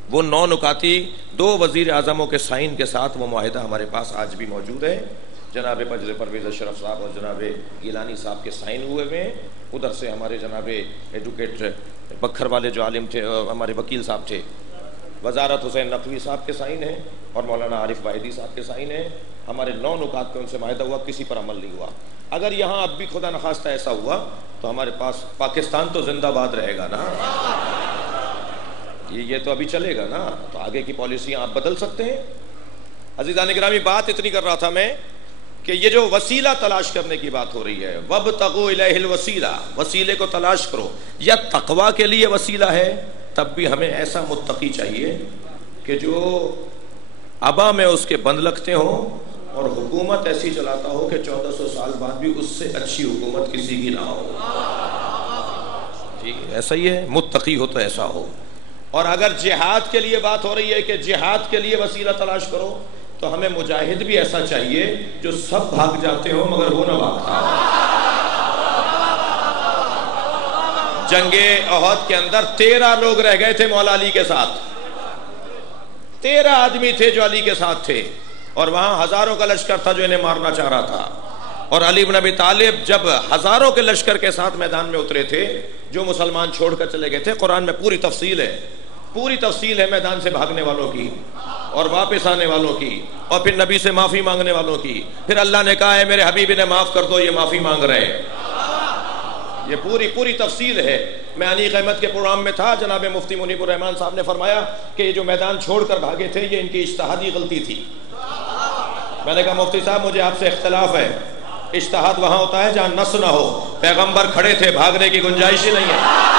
وہ 9 نکاتی 2 وزیر اعظموں کے سائن کے ساتھ وہ معاہدہ ہمارے پاس آج بھی موجود ہے، جناب بجر پرویز اشرف صاحب اور جناب گیلانی صاحب کے سائن ہوئے ہوئے ہیں، ادھر سے ہمارے جناب ایڈوکیٹ بکھر والے جو عالم تھے، ہمارے وکیل صاحب تھے، وزارت حسین نقوی صاحب کے سائن ہیں، اور مولانا عارف واحدی صاحب کے سائن ہیں۔ ہمارے 9 نکات پہ ان سے معاہدہ ہوا، کسی پر عمل نہیں ہوا۔ اگر یہاں اب بھی خدا نخواستہ ایسا ہوا تو ہمارے پاس پاکستان تو زندہ باد رہے گا نا، یہ تو ابھی چلے گا نا، تو آگے کی پالیسیاں آپ بدل سکتے ہیں۔ عزیزان گرامی، بات اتنی کر رہا تھا میں کہ یہ جو وسیلہ تلاش کرنے کی بات ہو رہی ہے، وَابْتَغُوا إِلَيْهِ الْوَسِيلَہ، وسیلے کو تلاش کرو، یا تقویٰ کے لیے وسیلہ ہے، تب بھی ہمیں ایسا متقی چاہیے کہ جو ابا میں اس کے بند لگتے ہوں اور حکومت ایسی چلاتا ہو کہ 1400 سال بعد بھی اس سے اچھی حکومت کسی کی نہ ہو جی، ایسا ہی ہے، متقی ہو تو ایسا ہو۔ اور اگر جہاد کے لیے بات ہو رہی ہے کہ جہاد کے لیے وسیلہ تلاش کرو، تو ہمیں مجاہد بھی ایسا چاہیے جو سب بھاگ جاتے ہوں مگر وہ نہ بھاگتا ہو۔ جنگ احد کے اندر 13 لوگ رہ گئے تھے مولا علی کے ساتھ، 13 آدمی تھے جو علی کے ساتھ تھے، اور وہاں ہزاروں کا لشکر تھا جو انہیں مارنا چاہ رہا تھا، اور علی بن ابی طالب جب ہزاروں کے لشکر کے ساتھ میدان میں اترے تھے، جو مسلمان چھوڑ کر چلے گئے تھے، قرآن میں پوری تفصیل ہے میدان سے بھاگنے والوں کی اور واپس آنے والوں کی، اور پھر نبی سے معافی مانگنے والوں کی۔ پھر اللہ نے کہا ہے میرے حبیب نے معاف کر دو، یہ معافی مانگ رہے ہیں۔ یہ پوری تفصیل ہے۔ میں انیق احمد کے پروگرام میں تھا، جناب مفتی منیب الرحمان صاحب نے فرمایا کہ یہ جو میدان چھوڑ کر بھاگے تھے یہ ان کی اجتہادی غلطی تھی۔ میں نے کہا مفتی صاحب مجھے آپ سے اختلاف ہے، اجتہاد وہاں ہوتا ہے جہاں نص نہ ہو، پیغمبر کھڑے تھے، بھاگنے کی گنجائش ہی نہیں ہے۔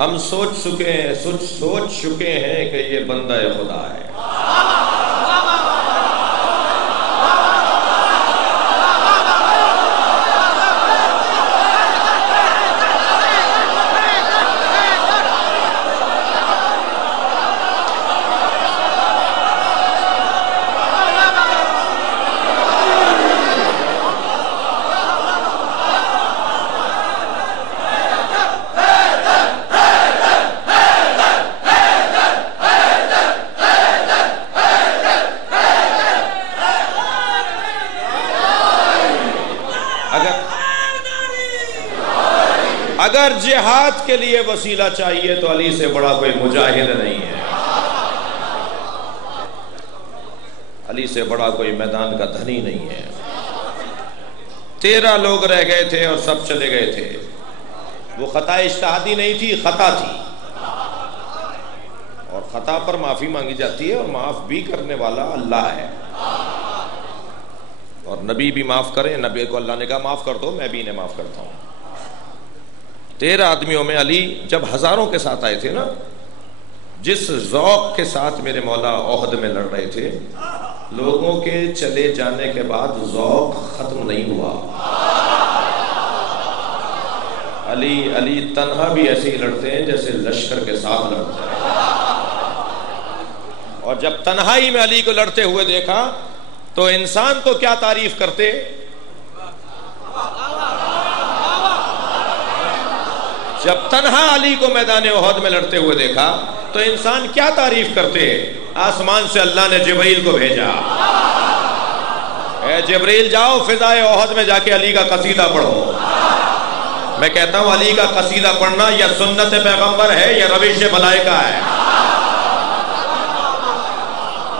ہم سوچ چکے ہیں کہ یہ بندہ خدا ہے. اگر جہاد کے لیے وسیلہ چاہیے تو علی سے بڑا کوئی مجاہد نہیں ہے، علی سے بڑا کوئی میدان کا دھنی نہیں ہے. 13 لوگ رہ گئے تھے اور سب چلے گئے تھے. وہ خطا اجتہادی نہیں تھی، خطا تھی، اور خطا پر معافی مانگی جاتی ہے اور معاف بھی کرنے والا اللہ ہے. اور نبی بھی معاف کریں، نبی کو اللہ نے کہا معاف کر دو، میں بھی انہیں معاف کرتا ہوں. 13 آدمیوں میں علی جب ہزاروں کے ساتھ آئے تھے نا، جس ذوق کے ساتھ میرے مولا عہد میں لڑ رہے تھے، لوگوں کے چلے جانے کے بعد ذوق ختم نہیں ہوا. علی تنہا بھی ایسے ہی لڑتے ہیں جیسے لشکر کے ساتھ لڑتے ہیں. اور جب تنہائی میں علی کو لڑتے ہوئے دیکھا تو انسان تو کیا تعریف کرتے، جب تنہا علی کو میدان احد میں لڑتے ہوئے دیکھا تو انسان کیا تعریف کرتے. آسمان سے اللہ نے جبریل کو بھیجا، اے جبریل جاؤ فضائے احد میں جا کے علی کا قصیدہ پڑھو. میں کہتا ہوں علی کا قصیدہ پڑھنا یا سنت پیغمبر ہے یا روش ملائکہ ہے.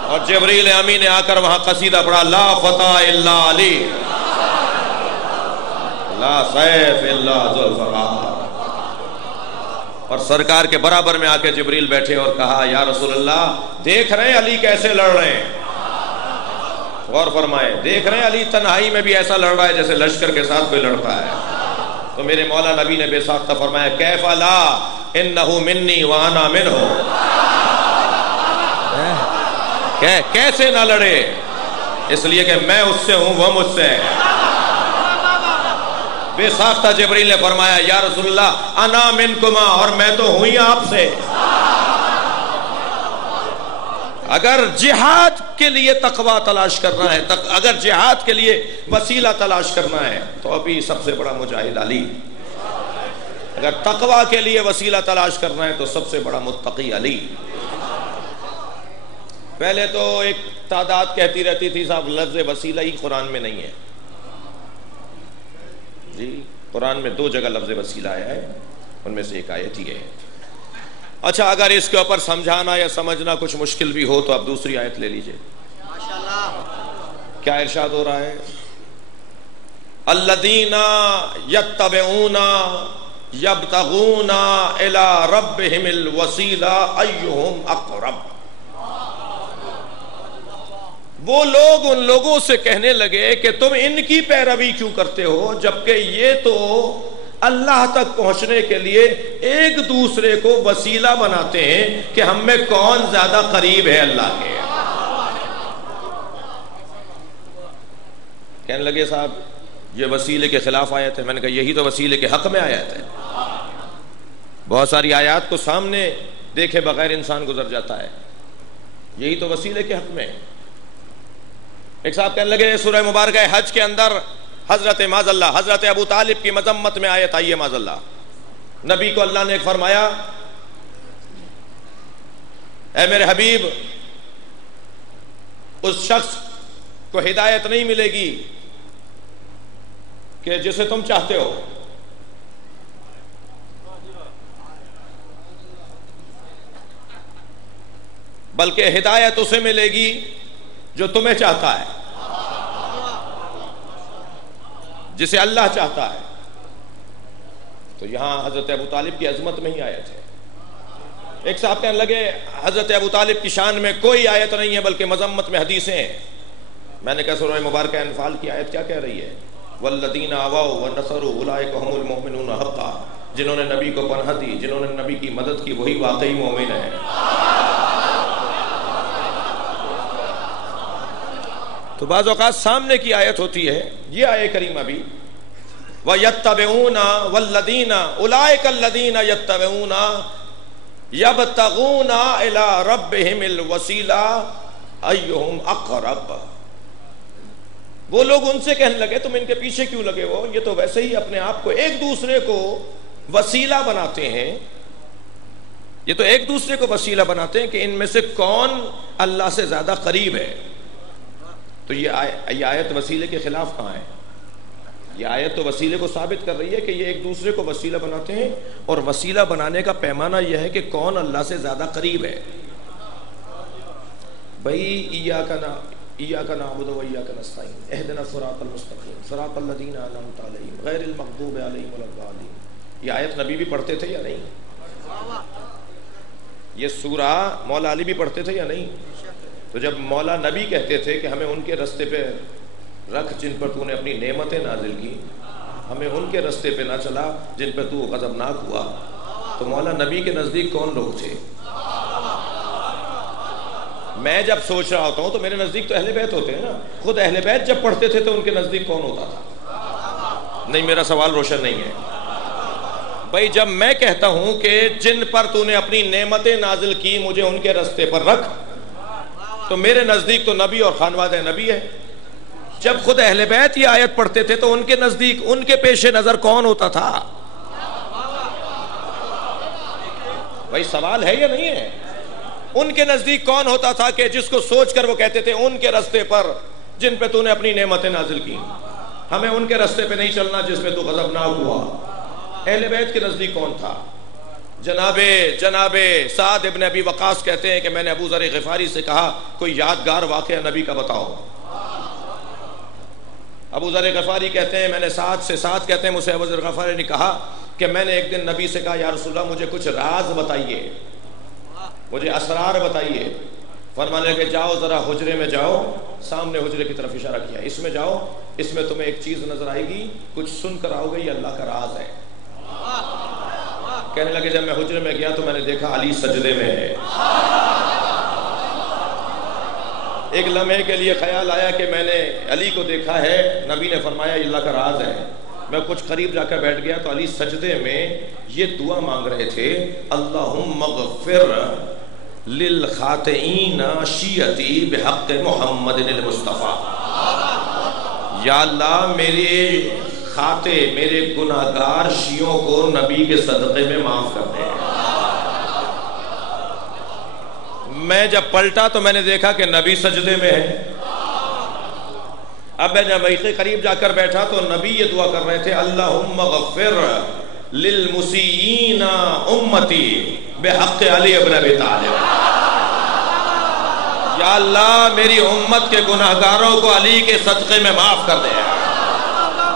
اور جبریل امین نے آ کر وہاں قصیدہ پڑھا، لا فتح الا علی، لا سیف الا ذو الفقار. اور سرکار کے برابر میں آ کے جبریل بیٹھے اور کہا یا رسول اللہ دیکھ رہے ہیں علی کیسے لڑ رہے ہیں. غور فرمائے، دیکھ رہے ہیں علی تنہائی میں بھی ایسا لڑ رہا ہے جیسے لشکر کے ساتھ کوئی لڑتا ہے. تو میرے مولا نبی نے بے ساختہ فرمایا کیف لا انہ منی وانا منہ، کیسے نہ لڑے، اس لیے کہ میں اس سے ہوں وہ مجھ سے ہے. بے ساختہ جبریل نے فرمایا یا رسول اللہ انا منکما، اور میں تو ہوں ہی آپ سے. اگر جہاد کے لیے تقوی تلاش کرنا ہے، اگر جہاد کے لیے وسیلہ تلاش کرنا ہے تو ابھی سب سے بڑا مجاہد علی. اگر تقوی کے لیے وسیلہ تلاش کرنا ہے تو سب سے بڑا متقی علی. پہلے تو ایک تعداد کہتی رہتی تھی صاحب لفظ وسیلہ ہی قرآن میں نہیں ہے. جی قرآن میں 2 جگہ لفظ وسیلہ آیا ہے، ان میں سے ایک آیت ہی ہے. اچھا اگر اس کے اوپر سمجھانا یا سمجھنا کچھ مشکل بھی ہو تو آپ دوسری آیت لے لیجئے. کیا ارشاد ہو رہا ہے؟ الذین یتبعون یبتغون الی ربہم الوسیلہ ایہم اقرب. وہ لوگ ان لوگوں سے کہنے لگے کہ تم ان کی پیروی کیوں کرتے ہو جبکہ یہ تو اللہ تک پہنچنے کے لیے ایک دوسرے کو وسیلہ بناتے ہیں کہ ہم میں کون زیادہ قریب ہے اللہ کے. کہنے لگے صاحب یہ وسیلے کے خلاف آیت ہے. میں نے کہا یہی تو وسیلے کے حق میں آیت ہے. بہت ساری آیات کو سامنے دیکھے بغیر انسان گزر جاتا ہے، یہی تو وسیلے کے حق میں. ایک صاحب کہنے لگے سورہ مبارکہ حج کے اندر حضرت معاذ اللہ حضرت ابو طالب کی مذمت میں آیت آئی ہے. معاذ اللہ نبی کو اللہ نے ایک فرمایا اے میرے حبیب اس شخص کو ہدایت نہیں ملے گی کہ جسے تم چاہتے ہو، بلکہ ہدایت اسے ملے گی جو تمہیں چاہتا ہے، جسے اللہ چاہتا ہے. تو یہاں حضرت ابو طالب کی عظمت میں ہی آیت ہے. ایک صاحب کہنے لگے حضرت ابو طالب کی شان میں کوئی آیت نہیں ہے بلکہ مذمت میں حدیثیں ہیں. میں نے کہا سورہ مبارکہ انفال کی آیت کیا کہہ رہی ہے؟ والذین آووا ونصروا اولئک هم المؤمنون حقا. جنہوں نے نبی کو پناہ دی، جنہوں نے نبی کی مدد کی، وہی واقعی مومن ہے۔ تو بعض اوقات سامنے کی آیت ہوتی ہے، یہ آیت کریمہ بھی وَيَتَّبِعُونَ وَالَّذِينَ أُولَئِكَ الَّذِينَ يَتَّبِعُونَ يَبْتَغُونَ إِلَى رَبِّهِمِ الْوَسِيلَةَ أَيُّهُمْ أَقْرَبُ۔ وہ لوگ ان سے کہنے لگے تم ان کے پیچھے کیوں لگے ہو، یہ تو ویسے ہی اپنے آپ کو ایک دوسرے کو وسیلہ بناتے ہیں، یہ تو ایک دوسرے کو وسیلہ بناتے ہیں کہ ان میں سے کون اللہ سے زیادہ قریب ہے۔ تو یہ آیت وسیلے کے خلاف کہاں ہے؟ یہ آیت تو وسیلے کو ثابت کر رہی ہے کہ یہ ایک دوسرے کو وسیلہ بناتے ہیں، اور وسیلہ بنانے کا پیمانہ یہ ہے کہ کون اللہ سے زیادہ قریب ہے۔ بھائی ایاک نعبد و ایاک نستعین اہدنا الصراط المستقیم صراط الذین انعمت علیہم غیر المغضوب علیہم ولا الضالین۔ یہ آیت نبی بھی پڑھتے تھے یا نہیں؟ یہ سورہ مولا علی بھی پڑھتے تھے یا نہیں؟ تو جب مولا نبی کہتے تھے کہ ہمیں ان کے رستے پہ رکھ جن پر تو نے اپنی نعمتیں نازل کی، ہمیں ان کے رستے پہ نہ چلا جن پہ تو غضبناک ہوا، تو مولا نبی کے نزدیک کون لوگ تھے؟ میں جب سوچ رہا ہوتا ہوں تو میرے نزدیک تو اہل بیت ہوتے ہیں نا۔ خود اہل بیت جب پڑھتے تھے تو ان کے نزدیک کون ہوتا تھا؟ نہیں، میرا سوال روشن نہیں ہے بھائی۔ جب میں کہتا ہوں کہ جن پر تو نے اپنی نعمتیں نازل کی مجھے ان کے رستے پر رکھ، تو میرے نزدیک تو نبی اور خانوادہ نبی ہے۔ جب خود اہل بیت یہ آیت پڑھتے تھے تو ان کے نزدیک، ان کے پیش نظر کون ہوتا تھا؟ بھائی سوال ہے یا نہیں ہے؟ ان کے نزدیک کون ہوتا تھا کہ جس کو سوچ کر وہ کہتے تھے ان کے رستے پر جن پہ تو نے اپنی نعمتیں نازل کی، ہمیں ان کے رستے پہ نہیں چلنا جس پہ تو غضبناک ہوا؟ اہل بیت کے نزدیک کون تھا؟ جناب سعد ابن ابی وقاص کہتے ہیں کہ میں نے ابو ذر غفاری سے کہا کوئی یادگار واقعہ نبی کا بتاؤ۔ ابو ذر غفاری کہتے ہیں میں نے سعد کہتے ہیں مجھ سے ابو ذر غفاری نے کہا کہ میں نے ایک دن نبی سے کہا یا رسول اللہ مجھے کچھ راز بتائیے، مجھے اسرار بتائیے۔ فرمانے لگے جاؤ ذرا حجرے میں جاؤ، سامنے حجرے کی طرف اشارہ کیا، اس میں جاؤ، اس میں تمہیں ایک چیز نظر آئے گی، کچھ سن کر آؤ گے، یہ اللہ کا راز ہے۔ کہنے لگے جب میں حجرے میں گیا تو میں نے دیکھا علی سجدے میں ہے۔ ایک لمحے کے لیے خیال آیا کہ میں نے علی کو دیکھا ہے، نبی نے فرمایا یہ اللہ کا راز ہے۔ میں کچھ قریب جا کر بیٹھ گیا تو علی سجدے میں یہ دعا مانگ رہے تھے، اللہم اغفر للخاطئین شیعتی بحق محمد المصطفیٰ۔ یا اللہ میرے خاطئ، میرے گناہگار شیعوں کو نبی کے صدقے میں معاف کر دے۔ میں جب پلٹا تو میں نے دیکھا کہ نبی سجدے میں ہے۔ اب میں جب قریب جا کر بیٹھا تو نبی یہ دعا کر رہے تھے، اللہم اغفر للمسیئین امتی بحق علی ابن ابی طالب۔ یا اللہ میری امت کے گناہگاروں کو علی کے صدقے میں معاف کر دے۔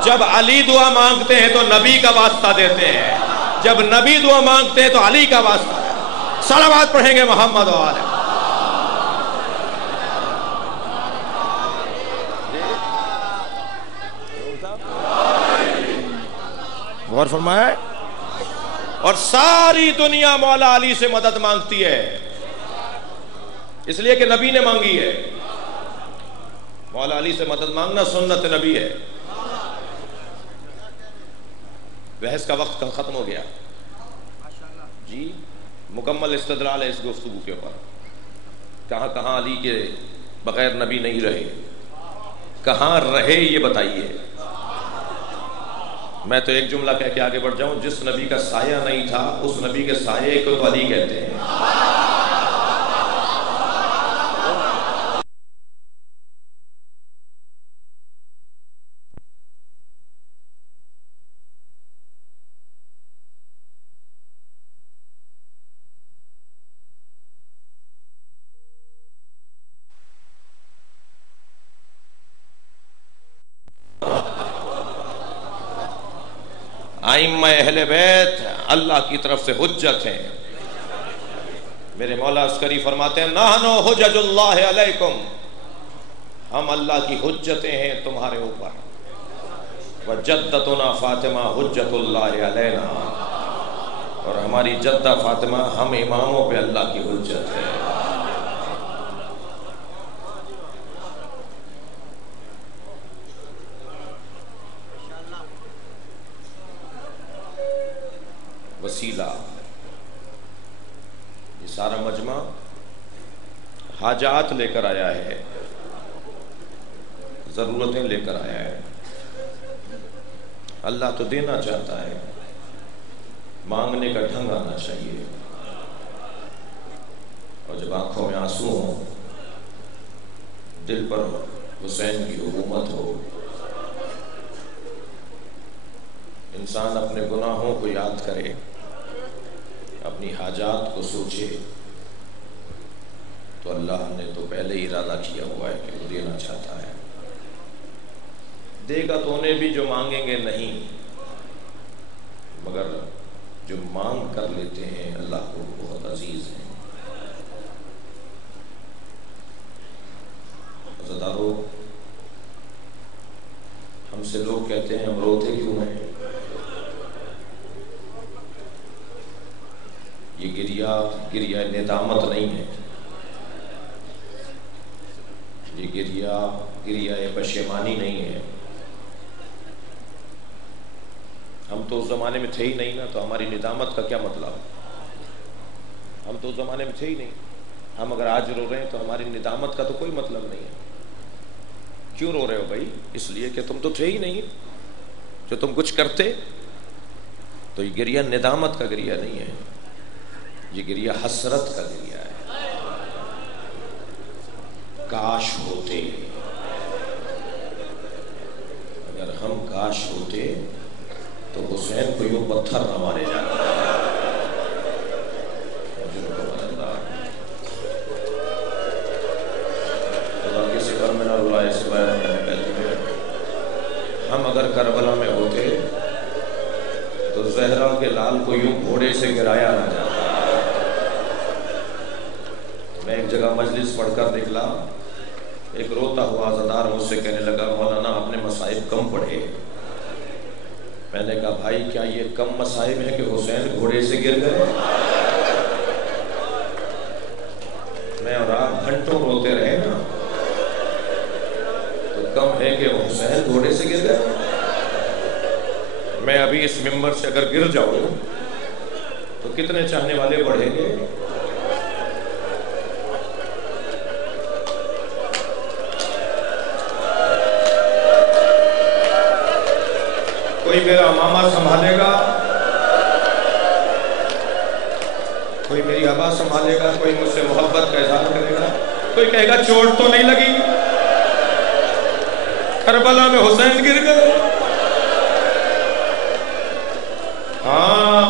جب علی دعا مانگتے ہیں تو نبی کا واسطہ دیتے ہیں، جب نبی دعا مانگتے ہیں تو علی کا واسطہ ہے۔ صلوات پڑھیں گے محمد و آلہ۔ غور فرمائے۔ اور ساری دنیا مولا علی سے مدد مانگتی ہے، اس لیے کہ نبی نے مانگی ہے۔ مولا علی سے مدد مانگنا سنت نبی ہے۔ بحث کا وقت ختم ہو گیا جی، مکمل استدلال ہے اس گفتگو کے اوپر۔ کہاں کہاں علی کے بغیر نبی نہیں رہے، کہاں رہے یہ بتائیے۔ میں تو ایک جملہ کہہ کے آگے بڑھ جاؤں، جس نبی کا سایہ نہیں تھا اس نبی کے سایے کو تو علی کہتے ہیں۔ ائمہ اہل بیت اللہ کی طرف سے حجت ہیں۔ میرے مولا عسکری فرماتے ہیں نحن حجج اللہ علیکم، ہم اللہ کی حجتیں ہیں تمہارے اوپر۔ وجدتنا فاطمہ حجت اللہ علینا، اور ہماری جدہ فاطمہ ہم اماموں پہ اللہ کی حجت ہے۔ وسیلہ، یہ سارا مجمع حاجات لے کر آیا ہے، ضرورتیں لے کر آیا ہے۔ اللہ تو دینا چاہتا ہے، مانگنے کا ڈھنگ آنا چاہیے، اور جب آنکھوں میں آنسو ہوں، دل پر حسین کی حکومت ہو، انسان اپنے گناہوں کو یاد کرے، اپنی حاجات کو سوچے، تو اللہ نے تو پہلے ہی ارادہ کیا ہوا ہے کہ وہ دینا چاہتا ہے۔ دے گا تو انہیں بھی جو مانگیں گے نہیں، مگر جو مانگ کر لیتے ہیں اللہ کو بہت عزیز ہیں۔ عزادارو، ہم سے لوگ کہتے ہیں ہم روتے کیوں ہیں؟ یہ گریہ ندامت نہیں ہے، یہ گریہ پشیمانی نہیں ہے۔ ہم تو اس زمانے میں تھے ہی نہیں نا، تو ہماری ندامت کا کیا مطلب؟ ہم تو اس زمانے میں تھے ہی نہیں۔ ہم اگر آج رو رہے ہیں تو ہماری ندامت کا تو کوئی مطلب نہیں ہے۔ کیوں رو رہے ہو بھائی؟ اس لیے کہ تم تو تھے ہی نہیں، جو تم کچھ کرتے۔ تو یہ گریہ ندامت کا گریہ نہیں ہے، یہ گریہ حسرت کا گریہ ہے۔ کاش ہوتے، اگر ہم کاش ہوتے تو حسین کو یوں پتھر نہ مارے جاتے۔ خدا کسی پر میں نہ رلائے سوائے میں کہتی ہے، ہم اگر کربلا میں ہوتے تو زہرا کے لال کو یوں گھوڑے سے گرایا نہ جاتا۔ میں ایک جگہ مجلس پڑھ کر نکلا، ایک روتا ہوا عزادار مجھ سے کہنے لگا، مولانا آپ نے مصائب کم پڑھے۔ میں نے کہا بھائی کیا یہ کم مصائب ہے کہ حسین گھوڑے سے گر گئے؟ میں اور آپ گھنٹوں روتے رہے نا، تو کم ہے کہ حسین گھوڑے سے گر گئے؟ میں ابھی اس ممبر سے اگر گر جاؤں تو کتنے چاہنے والے بڑھیں گے؟ کوئی میرا ماما سنبھالے گا، کوئی میری ابا سنبھالے گا، کوئی مجھ سے محبت کا اظہار کرے گا، کوئی کہے گا چوٹ تو نہیں لگی، کربلا میں حسین گر گئے۔ ہاں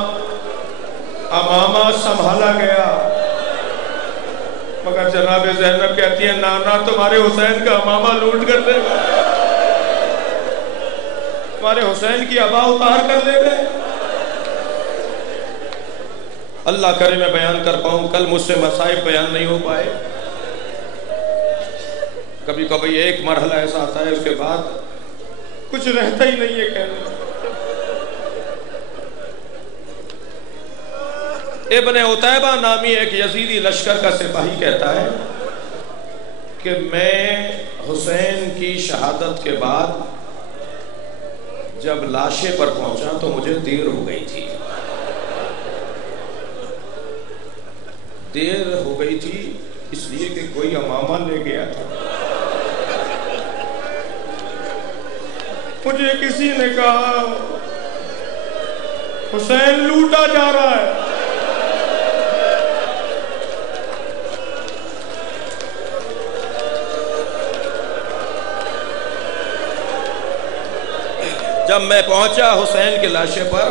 امامہ سنبھالا گیا، مگر جناب زینب کہتی ہے نانا تمہارے حسین کا امامہ لوٹ کر لے گا، تمہارے حسین کی ابا اتار کر لے گئے۔ اللہ کرے میں بیان کر پاؤں، کل مجھ سے مصائب بیان نہیں ہو پائے۔ کبھی کبھی ایک مرحلہ ایسا آتا ہے، اس کے بعد کچھ رہتا ہی نہیں ہے کہنے۔ ابن عتیبہ نامی ایک یزیدی لشکر کا سپاہی کہتا ہے کہ میں حسین کی شہادت کے بعد جب لاشے پر پہنچا تو مجھے دیر ہو گئی تھی، دیر ہو گئی تھی اس لیے کہ کوئی امامہ لے گیا تھا۔ مجھے کسی نے کہا حسین لوٹا جا رہا ہے، جب میں پہنچا حسین کے لاشے پر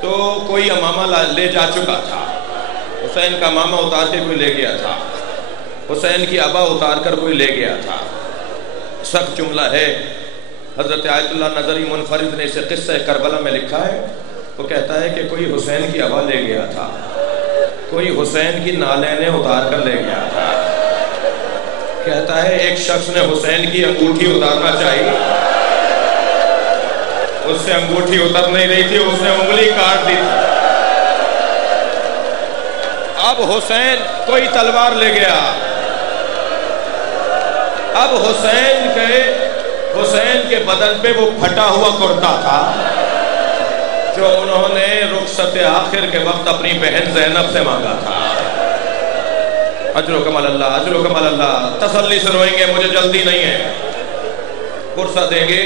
تو کوئی امامہ لے جا چکا تھا، حسین کا امامہ اتار کے کوئی لے گیا تھا، حسین کی ابا اتار کر کوئی لے گیا تھا۔ سخت جملہ ہے، حضرت آیت اللہ نظری منفرد نے اسے قصہ کربلا میں لکھا ہے۔ وہ کہتا ہے کہ کوئی حسین کی ابا لے گیا تھا، کوئی حسین کی نالینیں اتار کر لے گیا تھا۔ کہتا ہے ایک شخص نے حسین کی انگوٹھی اتارنا چاہیے، اس سے انگوٹھی اتر نہیں رہی تھی، اس نے انگلی کاٹ دی تھی۔ اب حسین کوئی تلوار لے گیا. اب حسین کے بدن پہ وہ پھٹا ہوا کرتا تھا جو انہوں نے رخصت آخر کے وقت اپنی بہن زینب سے مانگا تھا. اجر و کمال اللہ، اجر و کمال اللہ. تسلی سے روئیں گے، مجھے جلدی نہیں ہے، فرصت دیں گے.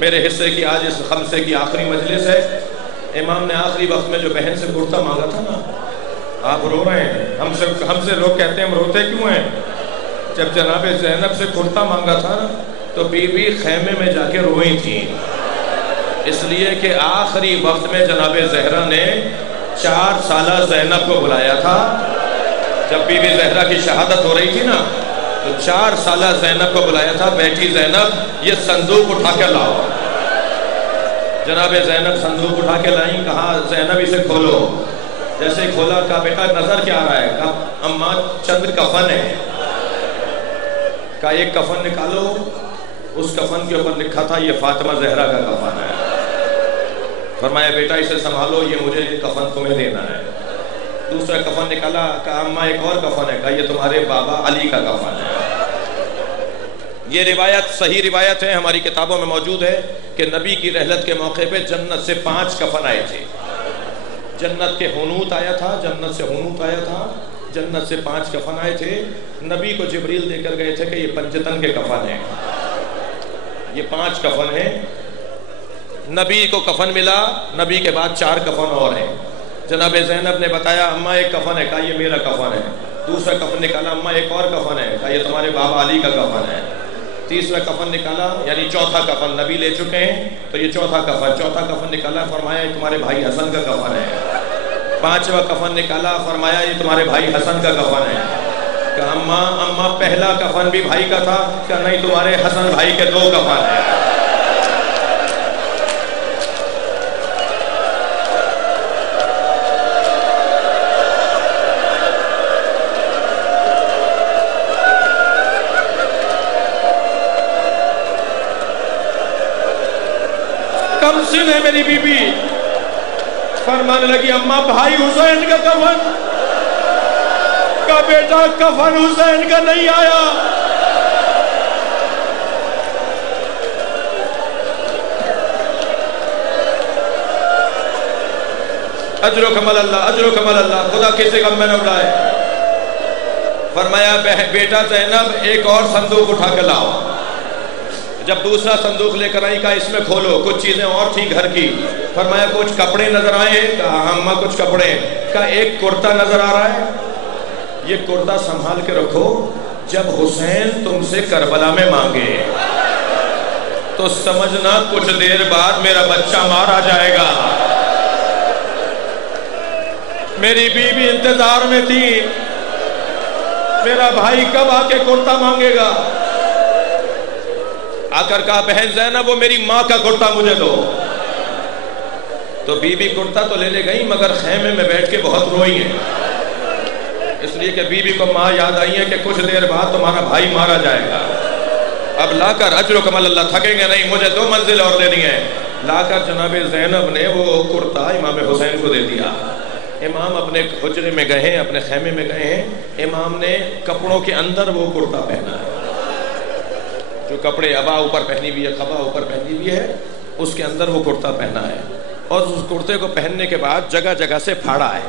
میرے حصے کی آج اس خمسے کی آخری مجلس ہے. امام نے آخری وقت میں جو بہن سے کرتا مانگا تھا نا، آپ رو رہے ہیں. ہم سے لوگ کہتے ہیں ہم روتے کیوں ہیں؟ جب جناب زینب سے کرتا مانگا تھا نا تو بی بی خیمے میں جا کے روئی تھی، اس لیے کہ آخری وقت میں جناب زہرا نے 4 سالہ زینب کو بلایا تھا. جب بی بی زہرا کی شہادت ہو رہی تھی نا تو 4 سالہ زینب کو بلایا تھا. بیٹی زینب یہ صندوق اٹھا کے لاؤ. جناب زینب صندوق اٹھا کے لائیں. کہا زینب اسے کھولو. جیسے کھولا کہا بیٹا نظر کیا آ رہا ہے؟ کہا اماں چند کفن ہے. کہا ایک کفن نکالو. اس کفن کے اوپر لکھا تھا یہ فاطمہ زہرا کا کفن ہے. فرمایا بیٹا اسے سنبھالو، یہ مجھے کفن تمہیں دینا ہے. دوسرا کفن نکالا. کہا اماں ایک اور کفن ہے. کہا یہ تمہارے بابا علی کا کفن ہے. یہ روایت صحیح روایت ہے، ہماری کتابوں میں موجود ہے کہ نبی کی رحلت کے موقع پہ جنت سے 5 کفن آئے تھے. جنت کے حنوت آیا تھا، جنت سے حنوت آیا تھا، جنت سے 5 کفن آئے تھے. نبی کو جبریل دے کر گئے تھے کہ یہ پنجتن کے کفن ہیں، یہ 5 کفن ہیں. نبی کو کفن ملا. نبی کے بعد 4 کفن اور ہیں. جناب زینب نے بتایا اماں ایک کفن ہے. کہا یہ میرا کفن ہے. دوسرا کفن نکالا. اماں ایک اور کفن ہے. کہا یہ تمہارے بابا علی کا کفن ہے. تیسرا کفن نکالا، یعنی چوتھا کفن نبی لے چکے ہیں تو یہ چوتھا کفن نکالا. فرمایا یہ تمہارے بھائی حسن کا کفن ہے. 5واں کفن نکالا. فرمایا یہ تمہارے بھائی حسن کا کفن ہے. کہا اماں پہلا کفن بھی بھائی کا تھا. کہا نہیں، تمہارے حسن بھائی کے 2 کفن ہیں. کم سن ہے میری بی بی. فرمانے لگی اماں بھائی حسین کا کفن. کا بیٹا کفن حسین کا نہیں آیا. اجر و کمال اللہ، اجر و کمال اللہ. خدا کسی غم میں نہ اڑائے. فرمایا بیٹا زینب ایک اور صندوق اٹھا کے لاؤ. جب دوسرا صندوق لے کر آئی کہا اس میں کھولو. کچھ چیزیں اور تھیں گھر کی. فرمایا کچھ کپڑے نظر آئے. کہا اماں کچھ کپڑے. کہا ایک کرتا نظر آ رہا ہے، یہ کرتا سنبھال کے رکھو. جب حسین تم سے کربلا میں مانگے تو سمجھنا کچھ دیر بعد میرا بچہ مارا جائے گا. میری بیوی انتظار میں تھی میرا بھائی کب آ کے کرتا مانگے گا. آ کر کہا بہن زینب وہ میری ماں کا کرتا مجھے دو. تو بی بی کرتا تو لینے گئی مگر خیمے میں بیٹھ کے بہت روئی ہیں، اس لیے کہ بی بی کو ماں یاد آئی ہے کہ کچھ دیر بعد تمہارا بھائی مارا جائے گا. اب لا کر اجر و کمال اللہ، تھکیں گے نہیں، مجھے 2 منزل اور دینی ہے. لا کر جناب زینب نے وہ کرتا امام حسین کو دے دیا. امام اپنے حجرے میں گئے ہیں، اپنے خیمے میں گئے ہیں. امام نے کپڑوں کے اندر وہ کرتا پہنا ہے، جو کپڑے ابا اوپر پہنی ہوئی ہے، خبا اوپر پہنی ہوئی ہے، اس کے اندر وہ کرتا پہنا ہے. اور اس کرتے کو پہننے کے بعد جگہ جگہ سے پھاڑا ہے.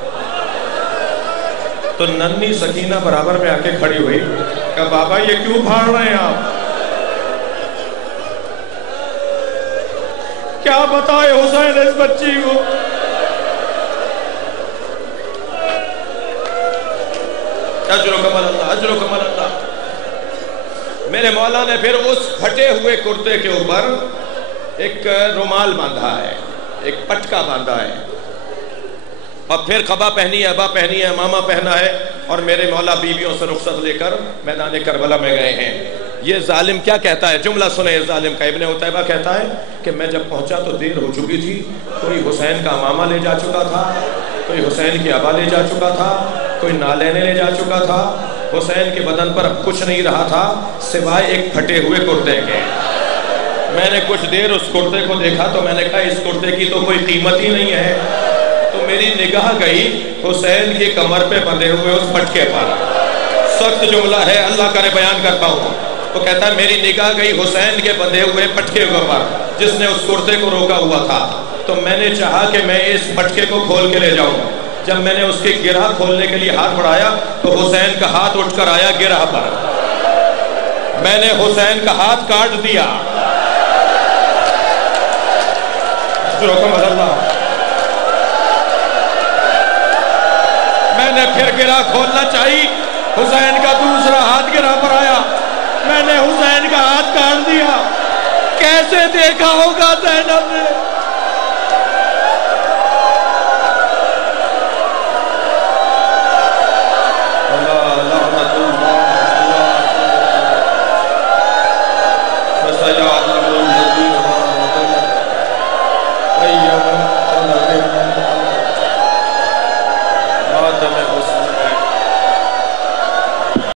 تو ننھی سکینہ برابر میں آ کے کھڑی ہوئی. کہا بابا یہ کیوں پھاڑ رہے ہیں آپ؟ کیا بتائے حسین اس بچی کو. اجر و کمال اللہ، اجر و کمال اللہ. میرے مولا نے پھر اس پھٹے ہوئے کرتے کے اوپر ایک رومال باندھا ہے، ایک پٹکا باندھا ہے، اور پھر خبا پہنی ہے، ابا پہنی ہے، ماما پہنا ہے، اور میرے مولا بیویوں سے رخصت لے کر میدان کربلا میں گئے ہیں. یہ ظالم کیا کہتا ہے؟ جملہ سنیں اس ظالم کا. ابن عتیبہ کہتا ہے کہ میں جب پہنچا تو دیر ہو چکی تھی. کوئی حسین کا ماما لے جا چکا تھا، کوئی حسین کی ابا لے جا چکا تھا، کوئی نالینیں لے جا چکا تھا. حسین کے بدن پر اب کچھ نہیں رہا تھا سوائے ایک پھٹے ہوئے کرتے کے. میں نے کچھ دیر اس کرتے کو دیکھا تو میں نے کہا اس کرتے کی تو کوئی قیمت ہی نہیں ہے. تو میری نگاہ گئی حسین کی کمر پہ بندھے ہوئے اس پٹکے پر. سخت جملہ ہے، اللہ کرے بیان کرتا ہوں. وہ کہتا ہے میری نگاہ گئی حسین کے بندھے ہوئے پٹکے پر جس نے اس کرتے کو روکا ہوا تھا. تو میں نے چاہا کہ میں اس پٹکے کو کھول کے لے جاؤں. جب میں نے اس کی گرہ کھولنے کے لیے ہاتھ بڑھایا تو حسین کا ہاتھ اٹھ کر آیا گرہ پر. میں نے حسین کا ہاتھ کاٹ دیا. میں نے پھر گرہ کھولنا چاہی، حسین کا دوسرا ہاتھ گرہ پر آیا. میں نے حسین کا ہاتھ کاٹ دیا. کیسے دیکھا ہوگا زینب نے؟